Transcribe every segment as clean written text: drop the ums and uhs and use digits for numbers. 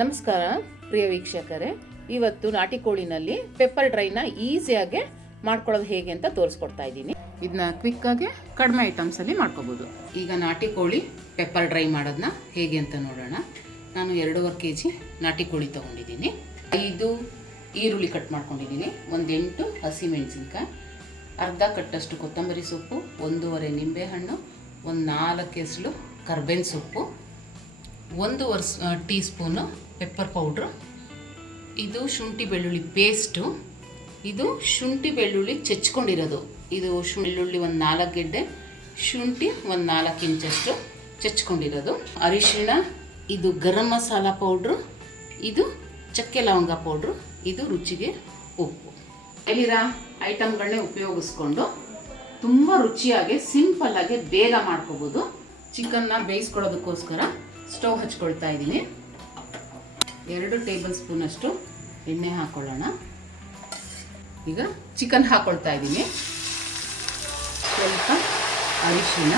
ನಮಸ್ಕಾರ ಪ್ರಿಯ ವೀಕ್ಷಕರೇ, ಇವತ್ತು ನಾಟಿ ಕೋಳಿನಲ್ಲಿ ಪೆಪ್ಪರ್ ಡ್ರೈನ ಈಸಿಯಾಗಿ ಮಾಡ್ಕೊಳ್ಳೋದು ಹೇಗೆ ಅಂತ ತೋರಿಸ್ಕೊಡ್ತಾ ಇದ್ದೀನಿ. ಇದನ್ನ ಕ್ವಿಕ್ಕಾಗಿ ಕಡಿಮೆ ಐಟಮ್ಸಲ್ಲಿ ಮಾಡ್ಕೋಬೋದು. ಈಗ ನಾಟಿ ಕೋಳಿ ಪೆಪ್ಪರ್ ಡ್ರೈ ಮಾಡೋದನ್ನ ಹೇಗೆ ಅಂತ ನೋಡೋಣ. ನಾನು 2.5 kg ನಾಟಿ ಕೋಳಿ ತೊಗೊಂಡಿದ್ದೀನಿ. 5 ಈರುಳ್ಳಿ ಕಟ್ ಮಾಡ್ಕೊಂಡಿದ್ದೀನಿ, 8 ಹಸಿಮೆಣಸಿನ್ಕಾಯಿ, ಅರ್ಧ ಕಟ್ಟಷ್ಟು ಕೊತ್ತಂಬರಿ ಸೊಪ್ಪು, 1.5 ನಿಂಬೆಹಣ್ಣು, 4 ಎಸಳು ಕರ್ಬೇವಿನ ಸೊಪ್ಪು, 1 ಟೀ ಸ್ಪೂನು ಪೆಪ್ಪರ್ ಪೌಡ್ರು, ಇದು ಶುಂಠಿ ಬೆಳ್ಳುಳ್ಳಿ ಪೇಸ್ಟು, ಇದು ಶುಂಠಿ ಬೆಳ್ಳುಳ್ಳಿ ಚೆಚ್ಕೊಂಡಿರೋದು, ಇದು ಬೆಳ್ಳುಳ್ಳಿ 4 ಗೆಡ್ಡೆ, ಶುಂಠಿ 4 ಇಂಚಷ್ಟು ಚೆಚ್ಕೊಂಡಿರೋದು, ಅರಿಶಿಣ, ಇದು ಗರಂ ಮಸಾಲ ಪೌಡ್ರು, ಇದು ಚಕ್ಕೆ ಲವಂಗ ಪೌಡ್ರು, ಇದು ರುಚಿಗೆ ಉಪ್ಪು. ಇಲ್ಲಿರೋ ಐಟಮ್ಗಳನ್ನೇ ಉಪಯೋಗಿಸ್ಕೊಂಡು ತುಂಬ ರುಚಿಯಾಗಿ ಸಿಂಪಲ್ಲಾಗಿ ಬೇಗ ಮಾಡ್ಕೋಬೋದು. ಚಿಕನ್ನ ಬೇಯಿಸ್ಕೊಳ್ಳೋದಕ್ಕೋಸ್ಕರ ಸ್ಟವ್ ಹಚ್ಕೊಳ್ತಾ ಇದ್ದೀನಿ. 2 ಟೇಬಲ್ ಸ್ಪೂನಷ್ಟು ಎಣ್ಣೆ ಹಾಕ್ಕೊಳ್ಳೋಣ. ಈಗ ಚಿಕನ್ ಹಾಕ್ಕೊಳ್ತಾ ಇದ್ದೀನಿ. ಸ್ವಲ್ಪ ಅರಿಶಿಣ,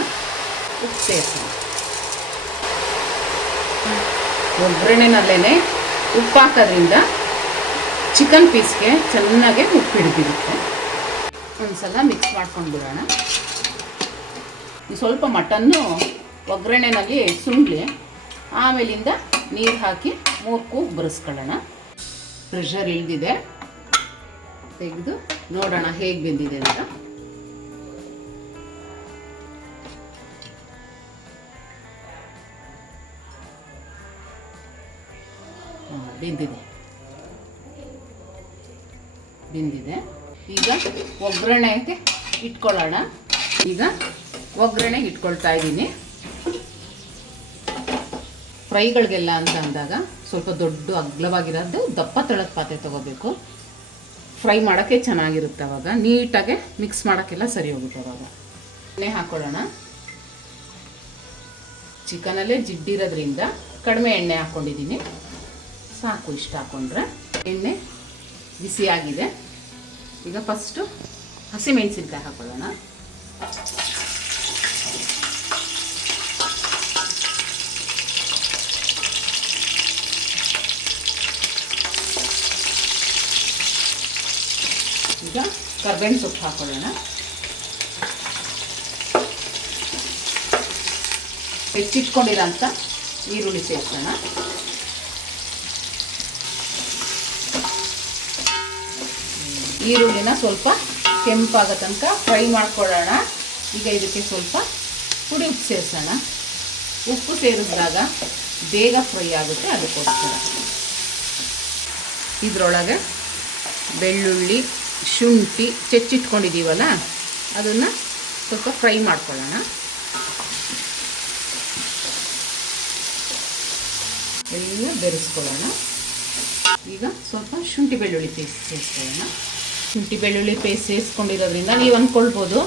ಉಪ್ಪು ಸೇರಿಸೋಣ. ಒಗ್ಗರಣೆನಲ್ಲೇ ಉಪ್ಪು ಹಾಕೋದ್ರಿಂದ ಚಿಕನ್ ಪೀಸ್ಗೆ ಚೆನ್ನಾಗಿ ಉಪ್ಪು ಹಿಡಿದಿರುತ್ತೆ. ಒಂದ್ಸಲ ಮಿಕ್ಸ್ ಮಾಡ್ಕೊಂಡು ಬಿಡೋಣ. ಸ್ವಲ್ಪ ಮಟನ್ನು ಒಗ್ಗರಣೆನಲ್ಲಿ ಸುಂಡ್ಲಿ, ಆಮೇಲಿಂದ ನೀರು ಹಾಕಿ 3 ಕೂಗು ಬರೆಸ್ಕೊಳ್ಳೋಣ. ಪ್ರೆಷರ್ ಇಳಿದಿದೆ, ತೆಗೆದು ನೋಡೋಣ ಹೇಗೆ ಬೆಂದಿದೆ ಅಂತ. ಬೆಂದಿದೆ. ಈಗ ಒಗ್ಗರಣೆಗೆ ಇಟ್ಕೊಳ್ಳೋಣ. ಈಗ ಒಗ್ಗರಣೆಗೆ ಇಟ್ಕೊಳ್ತಾ ಇದ್ದೀನಿ. ಫ್ರೈಗಳಿಗೆಲ್ಲ ಅಂತ ಅಂದಾಗ ಸ್ವಲ್ಪ ದೊಡ್ಡ ಅಗಲವಾಗಿರೋದು ದಪ್ಪ ತಳದ ಪಾತ್ರೆ ತೊಗೋಬೇಕು. ಫ್ರೈ ಮಾಡೋಕ್ಕೆ ಚೆನ್ನಾಗಿರುತ್ತೆ. ಅವಾಗ ನೀಟಾಗಿ ಮಿಕ್ಸ್ ಮಾಡೋಕ್ಕೆಲ್ಲ ಸರಿ ಹೋಗುತ್ತೆ. ಅವಾಗ ಎಣ್ಣೆ ಹಾಕ್ಕೊಳ್ಳೋಣ. ಚಿಕನಲ್ಲೇ ಜಿಡ್ಡಿರೋದ್ರಿಂದ ಕಡಿಮೆ ಎಣ್ಣೆ ಹಾಕ್ಕೊಂಡಿದ್ದೀನಿ, ಸಾಕು. ಇಷ್ಟ ಹಾಕ್ಕೊಂಡ್ರೆ ಎಣ್ಣೆ ಬಿಸಿಯಾಗಿದೆ. ಈಗ ಫಸ್ಟು ಹಸಿಮೆಣಸಿನ್ಕಾಯಿ ಹಾಕ್ಕೊಳ್ಳೋಣ. ಈಗ ಕರ್ಬೇವಿನ ಸೊಪ್ಪು ಹಾಕ್ಕೊಳ್ಳೋಣ. ಹೆಚ್ಚಿಟ್ಕೊಂಡಿರೋಂಥ ಈರುಳ್ಳಿ ಸೇರಿಸೋಣ. ಈರುಳ್ಳಿನ ಸ್ವಲ್ಪ ಕೆಂಪಾಗೋ ತನಕ ಫ್ರೈ ಮಾಡ್ಕೊಳ್ಳೋಣ. ಈಗ ಇದಕ್ಕೆ ಸ್ವಲ್ಪ ಪುಡಿ ಉಪ್ಪು ಸೇರಿಸೋಣ. ಉಪ್ಪು ಸೇರಿಸಿದಾಗ ಬೇಗ ಫ್ರೈ ಆಗುತ್ತೆ, ಅದಕ್ಕೋಸ್ಕರ. ಇದರೊಳಗೆ ಬೆಳ್ಳುಳ್ಳಿ, ಶುಂಠಿ ಚೆಚ್ಚಿಟ್ಕೊಂಡಿದ್ದೀವಲ್ಲ, ಅದನ್ನು ಸ್ವಲ್ಪ ಫ್ರೈ ಮಾಡ್ಕೊಳ್ಳೋಣ. ಎಲ್ಲ ಬೆರೆಸ್ಕೊಳ್ಳೋಣ. ಈಗ ಸ್ವಲ್ಪ ಶುಂಠಿ ಬೆಳ್ಳುಳ್ಳಿ ಪೇಸ್ಟ್ ಸೇರಿಸ್ಕೊಳ್ಳೋಣ. ಶುಂಠಿ ಬೆಳ್ಳುಳ್ಳಿ ಪೇಸ್ಟ್ ಸೇರಿಸ್ಕೊಂಡಿರೋದ್ರಿಂದ ನೀವು ಅಂದ್ಕೊಳ್ಬೋದು,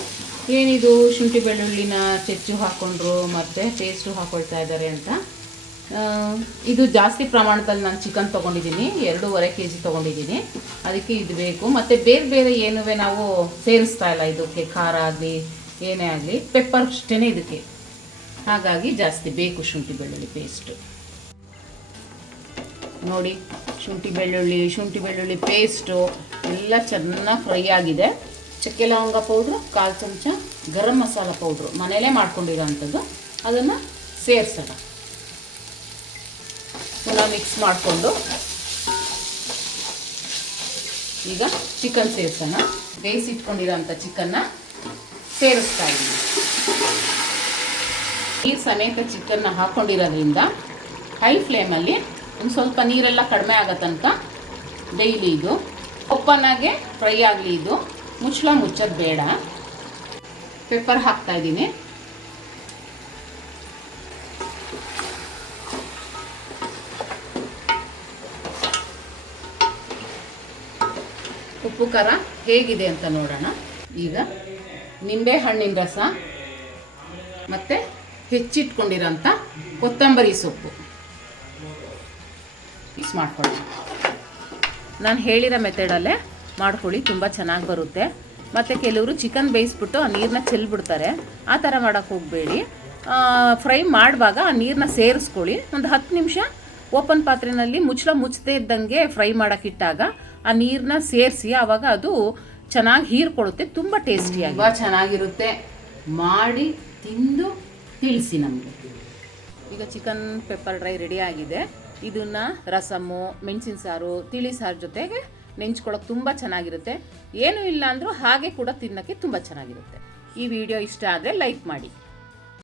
ಏನಿದು ಶುಂಠಿ ಬೆಳ್ಳುಳ್ಳಿನ ಚೆಚ್ಚು ಹಾಕ್ಕೊಂಡ್ರು ಮತ್ತು ಪೇಸ್ಟು ಹಾಕ್ಕೊಳ್ತಾ ಇದ್ದಾರೆ ಅಂತ. ಇದು ಜಾಸ್ತಿ ಪ್ರಮಾಣದಲ್ಲಿ ನಾನು ಚಿಕನ್ ತೊಗೊಂಡಿದ್ದೀನಿ, 2.5 kg ತೊಗೊಂಡಿದ್ದೀನಿ. ಅದಕ್ಕೆ ಇದು ಬೇಕು. ಮತ್ತು ಬೇರೆ ಬೇರೆ ಏನೂ ನಾವು ಸೇರಿಸ್ತಾ ಇಲ್ಲ ಇದಕ್ಕೆ, ಖಾರ ಆಗಲಿ ಏನೇ ಆಗಲಿ, ಪೆಪ್ಪರ್ ಅಷ್ಟೇ ಇದಕ್ಕೆ. ಹಾಗಾಗಿ ಜಾಸ್ತಿ ಬೇಕು ಶುಂಠಿ ಬೆಳ್ಳುಳ್ಳಿ ಪೇಸ್ಟು. ನೋಡಿ, ಶುಂಠಿ ಬೆಳ್ಳುಳ್ಳಿ ಪೇಸ್ಟು ಎಲ್ಲ ಚೆನ್ನಾಗಿ ಫ್ರೈ ಆಗಿದೆ. ಚಕ್ಕೆ ಲವಂಗ ಪೌಡ್ರು 1/4 ಚಮಚ, ಗರಂ ಮಸಾಲ ಪೌಡ್ರು ಮನೆಯಲ್ಲೇ ಮಾಡ್ಕೊಂಡಿರೋ ಅಂಥದ್ದು, ಅದನ್ನು ಸೇರಿಸೋಣ. ಪುನಃ ಮಿಕ್ಸ್ ಮಾಡಿಕೊಂಡು ಈಗ ಚಿಕನ್ ಸೇರಿಸೋಣ. ಬೇಯಿಸಿಟ್ಕೊಂಡಿರೋಂಥ ಚಿಕನ್ನ ಸೇರಿಸ್ತಾ ಇದ್ದೀನಿ. ನೀರು ಸಮೇತ ಚಿಕನ್ನ ಹಾಕ್ಕೊಂಡಿರೋದ್ರಿಂದ ಹೈ ಫ್ಲೇಮಲ್ಲಿ ಒಂದು ಸ್ವಲ್ಪ ನೀರೆಲ್ಲ ಕಡಿಮೆ ಆಗೋ ತನಕ ಡೈಲಿ ಇದು ಓಪನ್ನಾಗೆ ಫ್ರೈ ಆಗಲಿ. ಇದು ಮುಚ್ಚೋದು ಬೇಡ. ಪೆಪ್ಪರ್ ಹಾಕ್ತಾಯಿದ್ದೀನಿ. ಉಪ್ಪು ಖಾರ ಹೇಗಿದೆ ಅಂತ ನೋಡೋಣ. ಈಗ ನಿಂಬೆ ಹಣ್ಣಿನ ರಸ ಮತ್ತು ಹೆಚ್ಚಿಟ್ಕೊಂಡಿರೋಂಥ ಕೊತ್ತಂಬರಿ ಸೊಪ್ಪು ಮಿಕ್ಸ್ ಮಾಡ್ಕೊಳ್ಳೋಣ. ನಾನು ಹೇಳಿರೋ ಮೆಥಡಲ್ಲೇ ಮಾಡ್ಕೊಳ್ಳಿ, ತುಂಬ ಚೆನ್ನಾಗಿ ಬರುತ್ತೆ. ಮತ್ತು ಕೆಲವರು ಚಿಕನ್ ಬೇಯಿಸ್ಬಿಟ್ಟು ಆ ನೀರನ್ನ ಚೆಲ್ಬಿಡ್ತಾರೆ. ಆ ಥರ ಮಾಡೋಕ್ಕೆ ಹೋಗಬೇಡಿ. ಫ್ರೈ ಮಾಡುವಾಗ ಆ ನೀರನ್ನ ಸೇರಿಸ್ಕೊಳ್ಳಿ. ಒಂದು 10 ನಿಮಿಷ ಓಪನ್ ಪಾತ್ರೆಯಲ್ಲಿ ಮುಚ್ಚದೇ ಇದ್ದಂಗೆ ಫ್ರೈ ಮಾಡೋಕ್ಕಿಟ್ಟಾಗ ಆ ನೀರನ್ನ ಸೇರಿಸಿ ಆವಾಗ ಅದು ಚೆನ್ನಾಗಿ ಹೀರ್ಕೊಳ್ಳುತ್ತೆ, ತುಂಬ ಟೇಸ್ಟಿಯಾಗಿ ತುಂಬ ಚೆನ್ನಾಗಿರುತ್ತೆ. ಮಾಡಿ ತಿಂದು ತಿಳಿಸಿ ನಮಗೆ. ಈಗ ಚಿಕನ್ ಪೆಪ್ಪರ್ ಡ್ರೈ ರೆಡಿ ಆಗಿದೆ. ಇದನ್ನು ರಸಮ್ಮು, ಮೆಣಸಿನ ಸಾರು, ತಿಳಿ ಸಾರು ಜೊತೆಗೆ ನೆಂಚ್ಕೊಳ್ಳೋಕೆ ತುಂಬ ಚೆನ್ನಾಗಿರುತ್ತೆ. ಏನೂ ಇಲ್ಲ ಅಂದರೂ ಹಾಗೆ ಕೂಡ ತಿನ್ನೋಕ್ಕೆ ತುಂಬ ಚೆನ್ನಾಗಿರುತ್ತೆ. ಈ ವಿಡಿಯೋ ಇಷ್ಟ ಆದರೆ ಲೈಕ್ ಮಾಡಿ.